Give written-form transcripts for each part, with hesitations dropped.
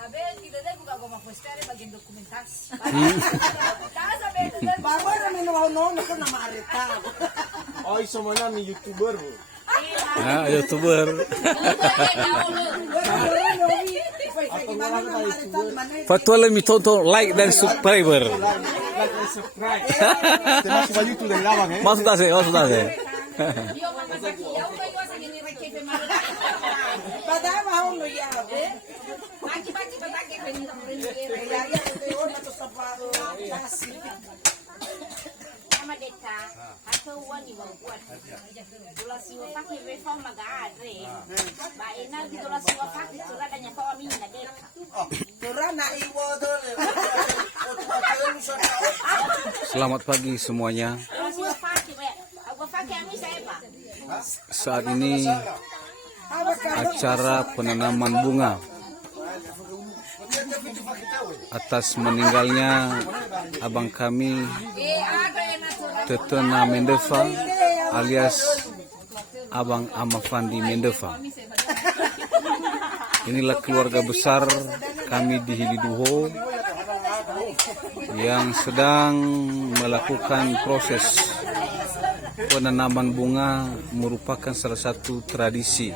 Abel, tidak ada buka goma poster bagian dokumentas. Taas Abel, Bago namin no, ako na maarita. Ay, sama namin YouTuber. Ah, YouTuber. Patuloy mi tonton like dan subscriber. Like and subscribe. Termasuk sa YouTube dari lawang eh. Maksud ase, maksud ase. Yo mama saki, ya uka yo sa gini rekefe malo. Padahal ako no ya. Baki patake kwenye Kaya ya ko na to sa paro. Kama deka, hata uwani wa kuat. Dulasi wa pake reform magadre. Ba ena dulasi wa pake surada nya pa mimi na deka. Tura na iwo dole. Selamat pagi semuanya. Dulasi wa pake we. Wa pake ami saya ba. Saat ini acara penanaman bunga atas meninggalnya abang kami Tetena Mendeva alias Abang Amafandi Mendeva. Inilah keluarga besar kami di Hiliduho yang sedang melakukan proses penanaman bunga, merupakan salah satu tradisi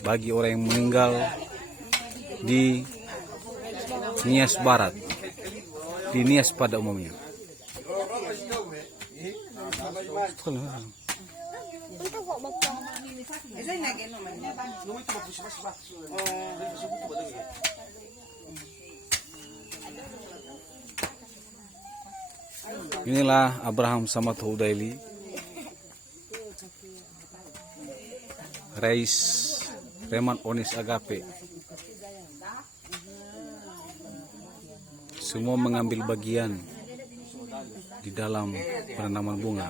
bagi orang yang meninggal di Nias Barat, di Nias pada umumnya. Inilah Abraham Samad Hudaili, Rais Reman Onis Agape. Semua mengambil bagian di dalam penanaman bunga.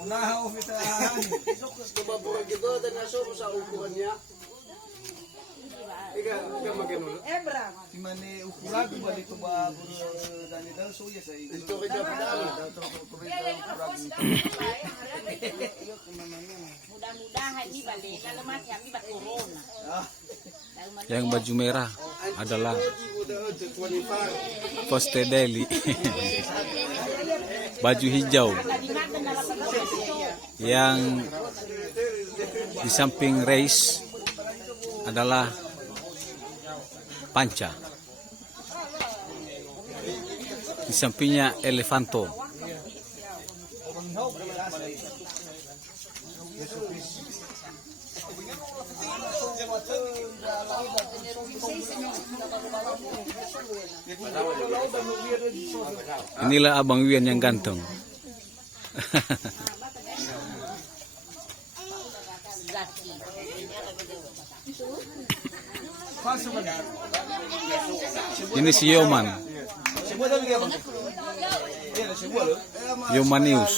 Munahaw fitahan. Sukus ko babura gitu dan nasok sa ukurannya. Ika magano. Ebra. Simane ukuran di balik ko ba dan ito so yes ay. Ito kita padala. Mudah-mudahan ini balik lalamat kami bak corona. Yang baju merah adalah Poste Deli. Baju hijau yang di samping Reis adalah Panca. Di sampingnya Elefanto. Inilah Abang Wian yang ganteng. Ini si Yoman. Yomanius.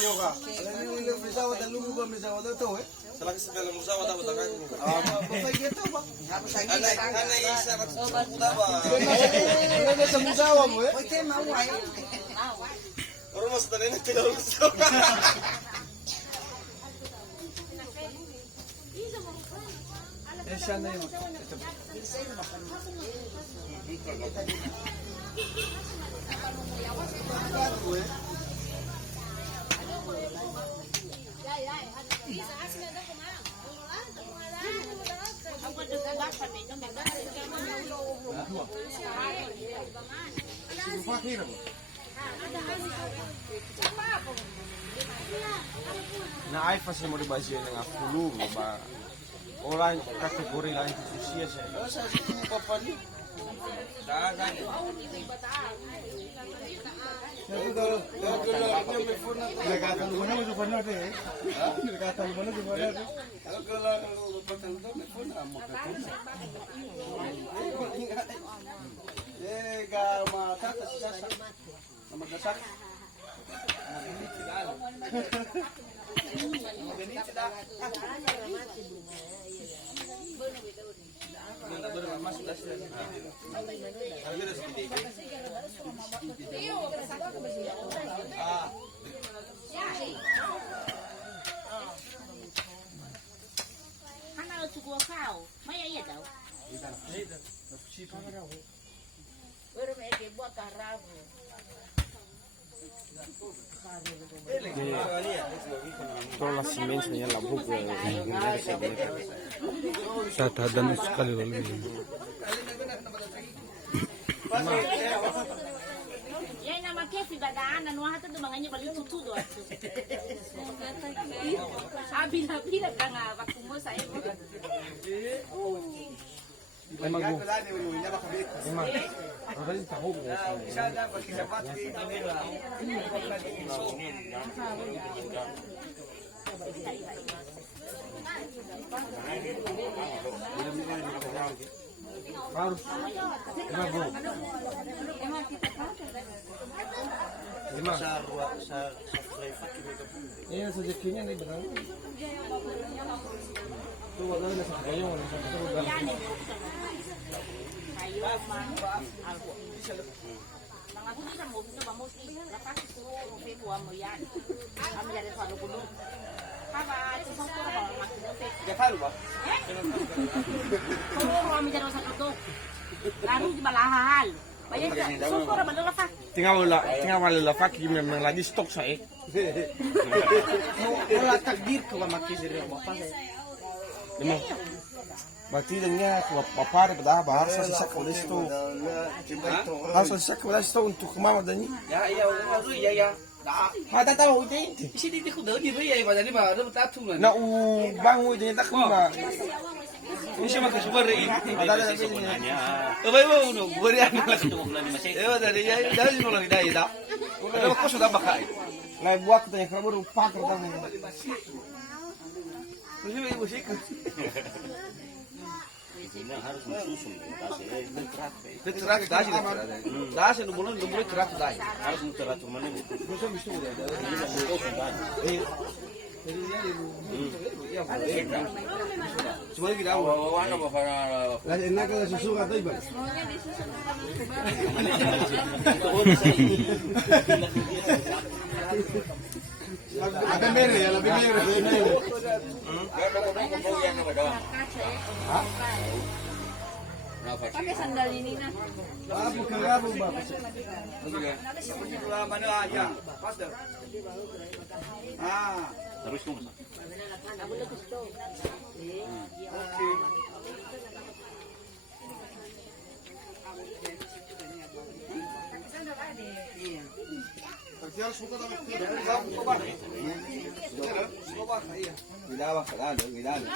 siya na yun. Na ay pasti mo diba siya ng afulu ba orang kategori lain di usia saya. Sa sino pa pa ni? Dagan. Hana chukua kau, maya iya tau. Baru mereka buat karabu. Todas las sementes niya labog. Sa tadan sekali lalu. Yan naman kesi badaan, ano hata dumangannya balik tutudo ato. Abila-bila ka nga, bakumo sa iyo. Iya rezekinya nih benar. Tuh wala na sa kayo, wala sa kayo. Kayo man, algo. Mga huli na mo, mostly, lakas ko, February mo yan. Ang yan sa lugulo. Haba, isang ko ba, makikita. Jakal ba? Oo, kami dyan sa luto. Laro di malahal. Bayan sa, suko na malalafa. Tinggal malalafak yung memang lagi stok saya. Wala takdir ko mamakis rin mo pa. Emang berarti dengan papar pada bahasa sisa kolis tu. Bahasa sisa kolis tu untuk kemana dani? Ya, ya. Mata tahu itu. Isi di ko daw di ba ya ba ni ba ro ta tu na. Na bangun dia tak kemana. Isi maka subar rin. Ada lagi ni. Abay mo no, bari ang dari ya, dari mo lang dai da. Ano ko sudah bakay. Na buat tanya kamu rupa kerja ni. Kasi may musik. Terak dah sih. Dah sih nubulan terak dah. Harus muterat mana ni? Cuma kita wana ba para Lagi enak kalau susu kata ibu. Ada mere ya, lebih mere. Pakai sandal ini nah. Bukan kamu bapak. mana aja. Pas dah. Ah, Terus kamu. okey. Gilawak kalalo, gilalo.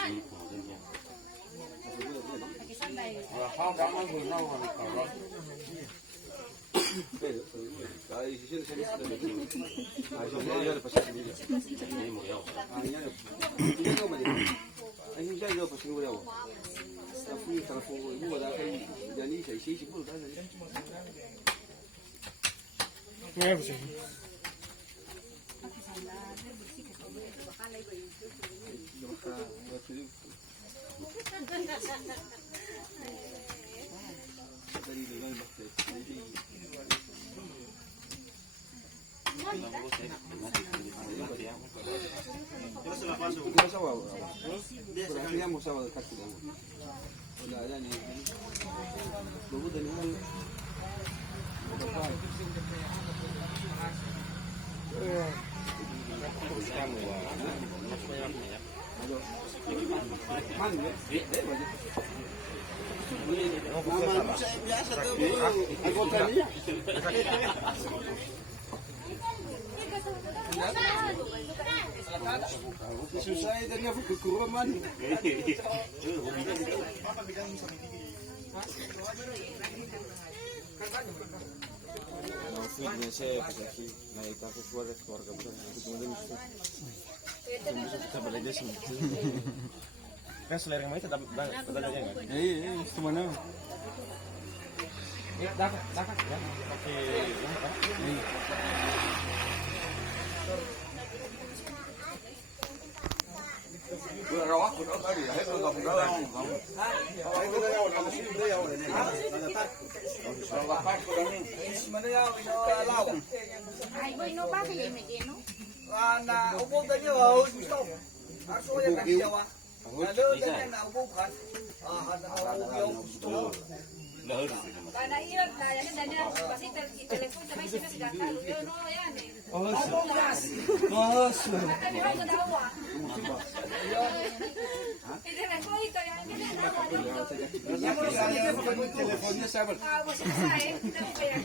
Dia sekali yang musa kat sudah. Sudah ada nih. Bagus dan ini. Manusia biasa tuh. Anggotanya. Susah itu dia kekurangan. Fitnya saya pasti naik ke keluarga besar itu kemudian bisa kita belajar semua. Kan selera yang tetap bedanya enggak? Iya, semana. Ya, dapat ya. Pakai ini. Rawak udah tadi, ayo udah pulang. Ayo udah ya udah sini udah ya udah. Rawak udah nih. Mana ya lawa. Ay, boy, no pa kaya may gino. Na upo ganyo, gusto. Aso yan kasi jawa. Lalo ganyan na upo kan. Yung gusto. Para iyon, kaya na dyan, kasi telepon, sabay sila si Gata, yun, no, yan eh. Bos. Kami ako dawa. Telepon ito, yan, dawa dito. Teleponnya siapa? Kawas ko sa eh, kaya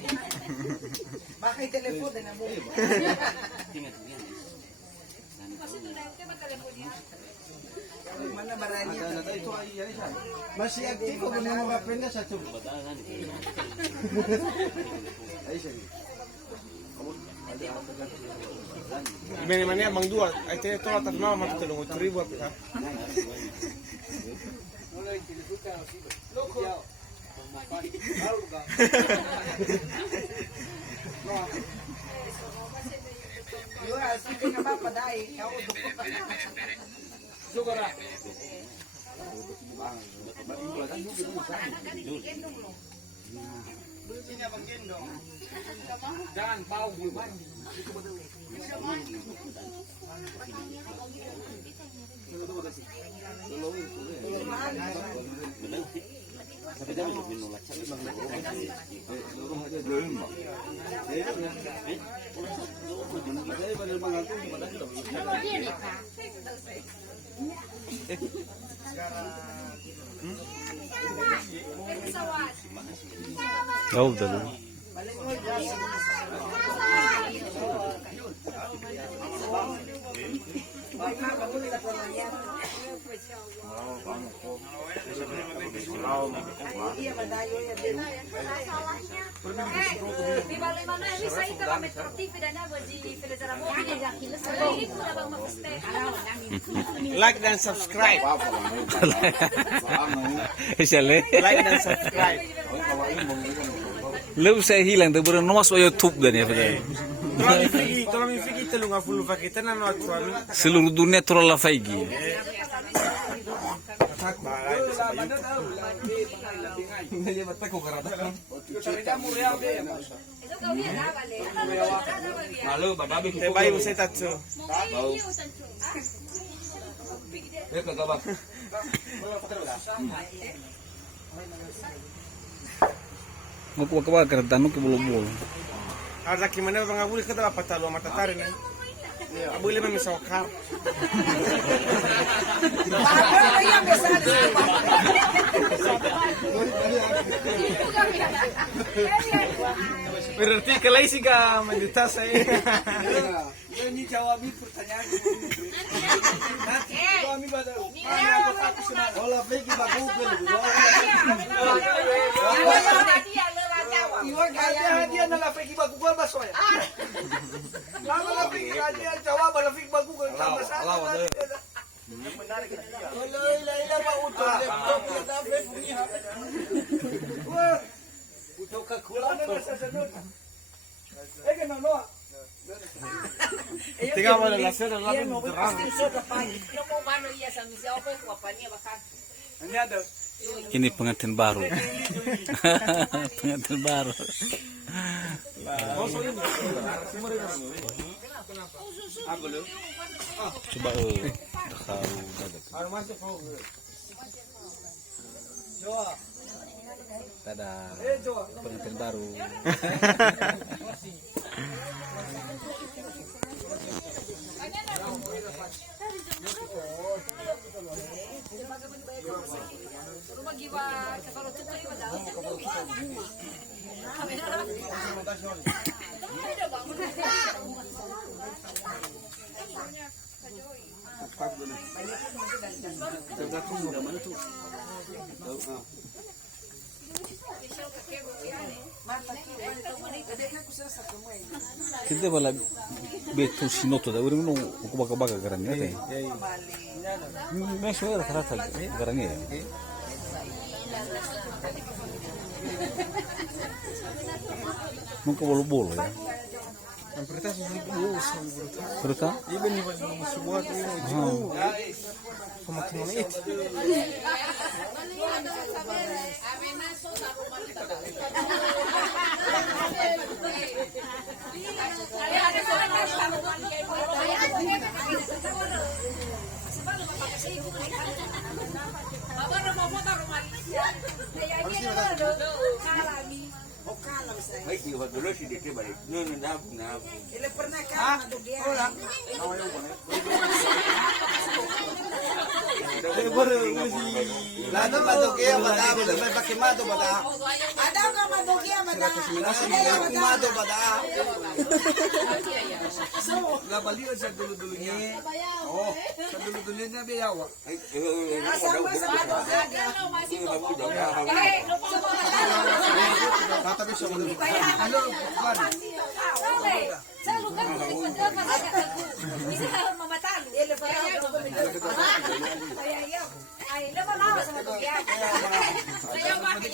Bakit telepon din na mo? kasi tunay ko ba telepon niya? Mana barani. Ada itu aja ya. Masih aktif ko na mga prensa sa tubo. Gimana Mang Dua? Itu atas nama mati tolong 3,000 apa? Yo así que na papadai. Jauh dulu. Di balik mana ini saya itu kami aktif dan apa di filter mo ini ya kilos itu na bang mag-stay. Like dan subscribe. Isale. Like dan subscribe. Lu saya hilang tuh baru nomas YouTube dan ya betul. Tolong mifiki telung afulu fakita na no atuami. Seluruh dunia trolla faigi. Itu kau dia dah balik. Lalu bababi Te bayi usai tatsu. Ya kagak bang. Mau ke bawah kereta nu ke bulu-bulu. Ada gimana bang abuli kita apa talu mata tarin nih. Abuli mah misal kar. Berarti kelai sih ka meditas saya. Ini jawab pertanyaan. Kami pada. Olah pergi ba Google. Iwan hadiah na la pergi ba Google ba soya. Lama la pergi hadiah jawab la pergi ba Google sama sama. Ila ba utol de ko ta pergi. Wah. Utol ka kulang na sa sunod. Eh no no. Tiga mo la sera la drama. No mo mano iya sa misiya ko ko pa niya baka. Ini pengantin baru. Pengantin baru. Apa lu? Coba tahu dagat. Harus masuk bro. Coba. Ada Coba. pengantin baru. Rumah giwa kalau tutup iba dalam. Kita bala betul sinoto da uring no kubaga garan ya teh. Mesho era terasa garan ya. Mungkin bolu-bolu ya. Ang perita sa dulu Fruta? Even ni sebuah itu sama itu. Baik di dulu sih dia balik. Nah. Ele pernah kan madugia. Lado madugia bada, may pakimado bada. Ada ka madugia mada. Pakimado bada. So, nabaliw sa dulo-dulo niya. Oh, sa dulo-dulo niya biyawa. Tatabi siya mo. Ano, kwan? Sa lugar ko bisa mamatalo. Ele pa ay lumalawas sa matugyan. Kaya bakit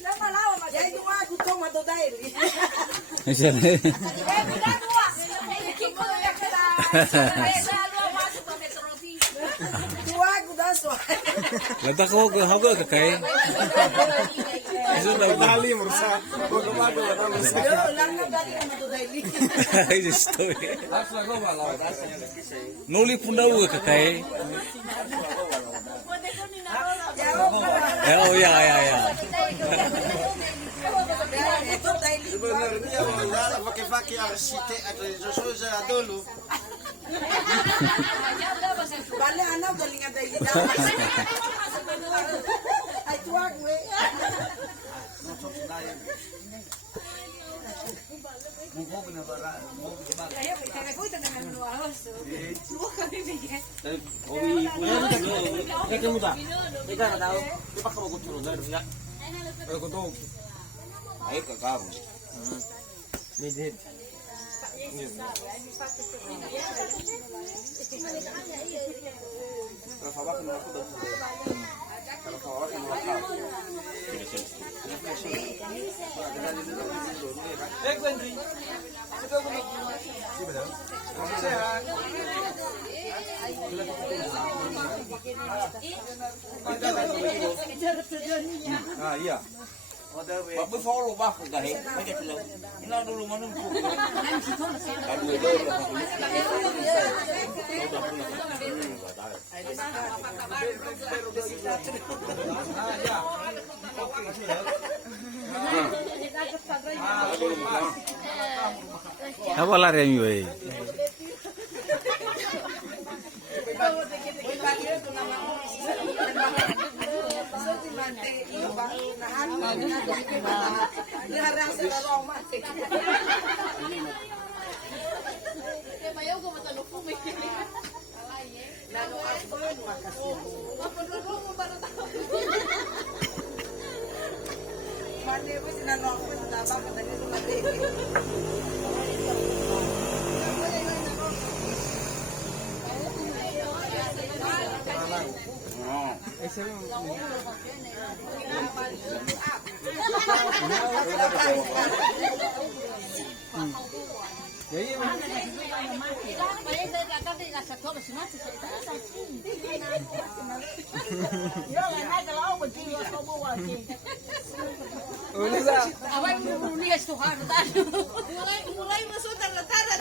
lumalawas Jadi dua gusto maduday. Mesya na. Dua gusto. Lata ko hago ka kay. Isu na Dali mursa. Gumado na mursa. Lang na dali maduday. Ay isto. Nuli pundaw ka kay. Oh ya. Ito dali. Sebenarnya wala pakai arsite at so sa dulo. Bale anak dali nga dali. Ay tuwag we. Ay kakao. Midhead. Ah iya. Bapak follow bah gahe. Macam tu. Ina dulu mana tu. Kalau itu Apa lari yang yoi? Awak lihat Tuhan tadi. Mulai masuk tanda-tanda.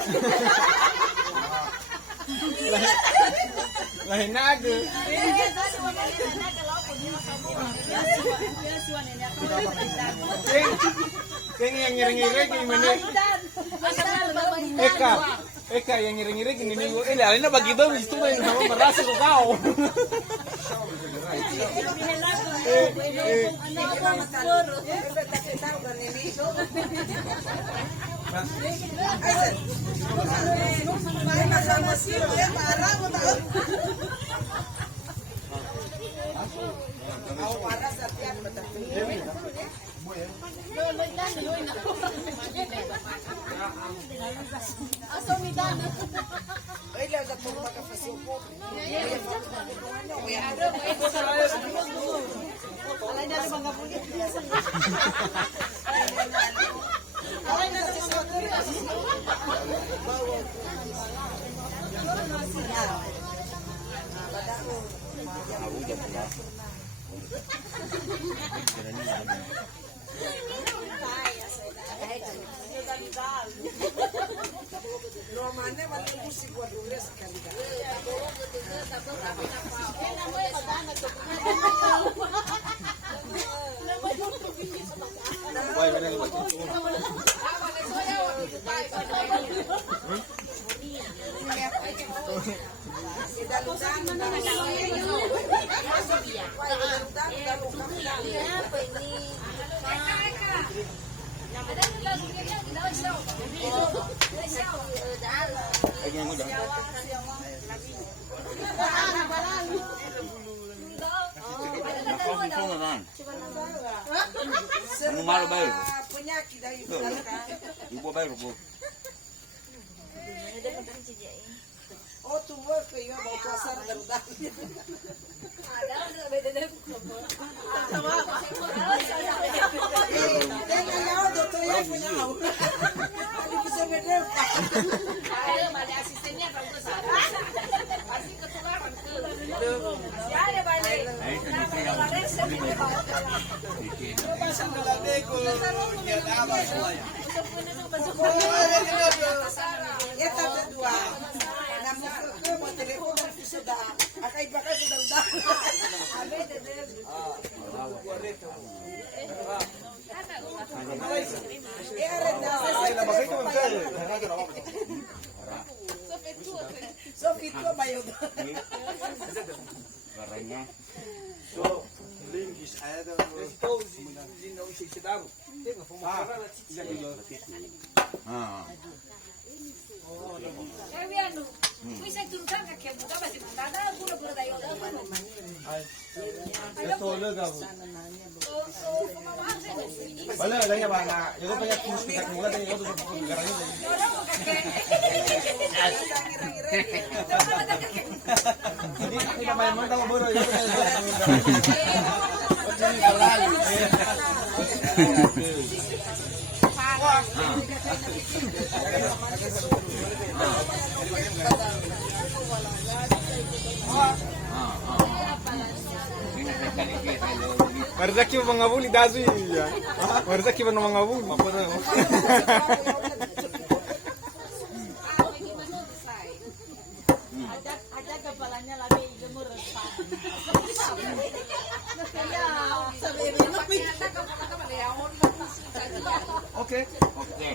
Lain naga. Kayaknya yang ngiring-ngiring gimana? Eka yang ngiring-ngiring ini minggu. Alina bagi itu itu yang sama merasa kok kau. Malu baik. Ibu baik bu. Oh, tu work ke yo bawa pasar darurat. Wala, lagi ba na? Yung pa yung kita mula din yung tutok ng garanyo. Hindi kita ba man tawo boro yung Marzaki ba mga buli dazu ya? Marzaki ba ng mga buli? Ada kepalanya lagi jemur. Okay. Oke. Okay.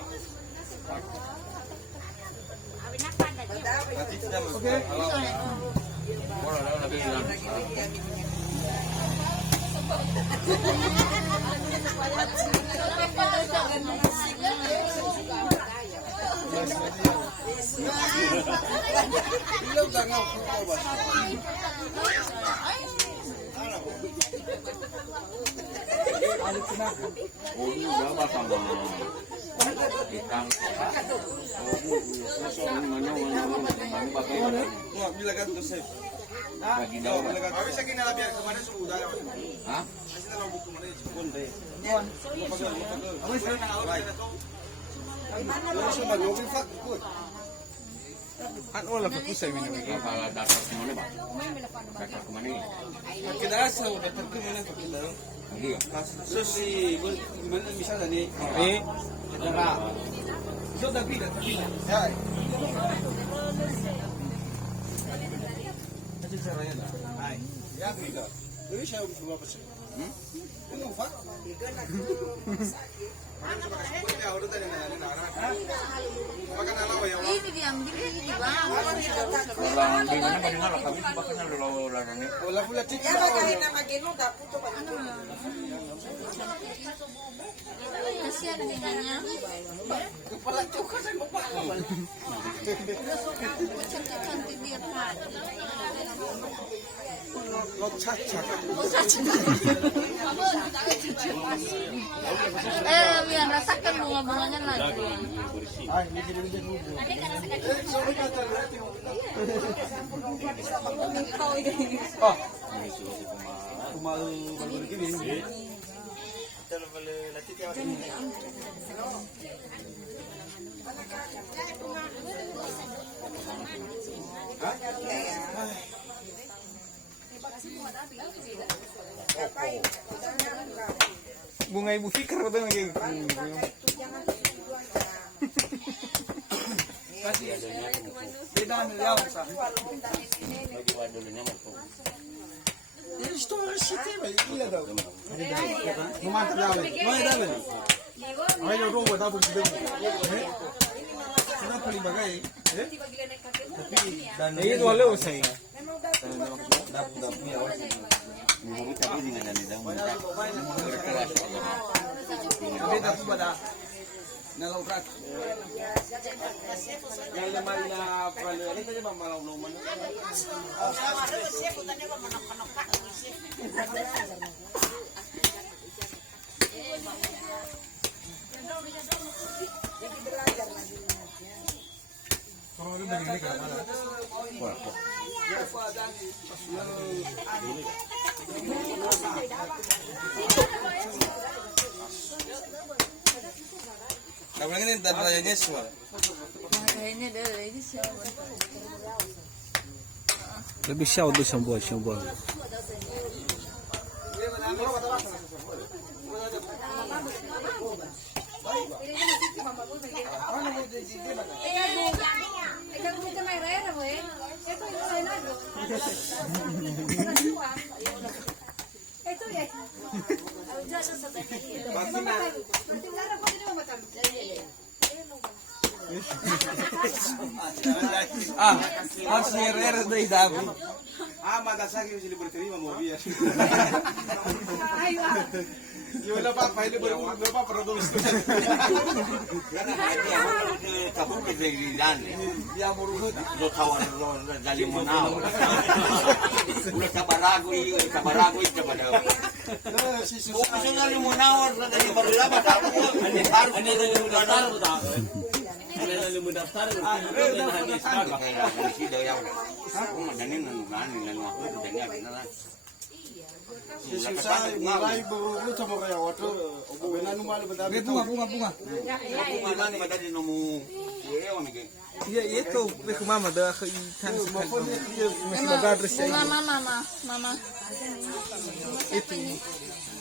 Boleh lebih bilang. Oh, ini berapa sama ikan? Mana pakai? Bila kan to save. Bagi daun. Abi sa kinala biar kemana sudah. Hah? Asina lang buku mana? Kunde. Kon. Abi sa kinala. Cuma mobil fak ikut. Kan wala pa kusay mo na. Para dapat semua ba? Dapat kemana ni? Kita asa udah pergi mana pa kita. Iya. So si gimana misalnya nih? Cara. So tapi dah. Ya. Kasi caranya dah. Hai. Ya beda. Jadi saya berapa sih? Ini fak. Ini diambil ini bang. Orang di mana mendengar kami bahkan lalu ni. Wala pula tik. Kasihan dengannya. Kepala cuka saya bapak. Cantik dia Pak. Lo cacat. Biar rasakan bunga-bunganya lagi. Hai, ini jadi rubuh. Oh. Kumal baru begini. Bunga Ibu Fikar betul lagi. Beda ambil sa. Bagi wadulnya mau. Ini store city ba? Iya daw. Mantap ya. Mau dah ni. Ay no robo dapat sila. Sana pali bagay. Dan Itu wala usay. dapat ya. Menurut tapi dengan dan berkeras. Beda po ba da? Nalawrat. Yang lemah na pala. Ini tadi ba malaw-lawan? Kamu lagi nih tadi Yesus. Kayaknya deh ini siapa? Lebih siapa tu sembuh. Masih rere deh dabu. Magasaki sila berterima mau biar. Gimana Pak? Ini berapa produksi? Karena dia kabur ke dan Dia murut. lo kawan lo dari Manau. Udah sabaragu itu pada. Si Oh, dari Manau dari berapa tahun? Ada dari Manau tahu. Ada dari mendaftar. Dari sini yang. Oh, dan ini nani waktu itu jadi apa? susah mulai berubah sama kayak waktu benar numar benar. Bunga. Mana pada di nomu. Iya itu ke mama dah ke ikan sekali. Masih baga address saya. Mama. Itu.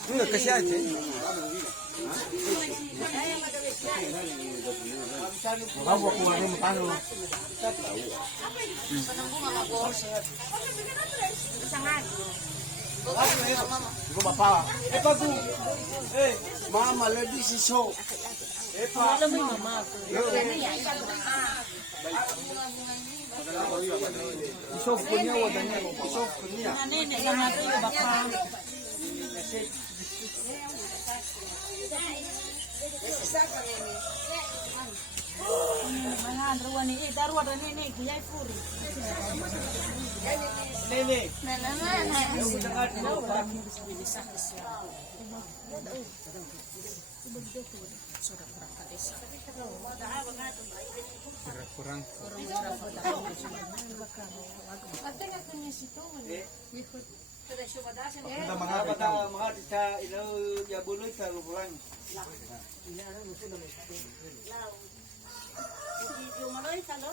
Enggak kasih aja. Kamu aku mau makan. Gue bapak. Bagu. Mama lagi si show. Mama. Isof punya wadanya. Isof punya. Nenek yang ada di bapak. Nenek. Kurang. Kita mengapa menghadita itu ya boleh terlalu kurang. Video mo rin, talo.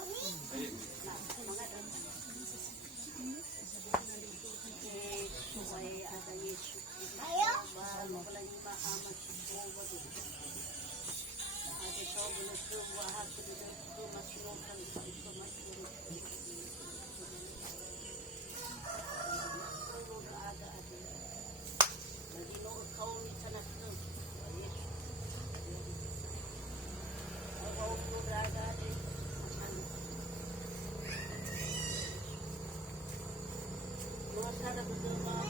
Mga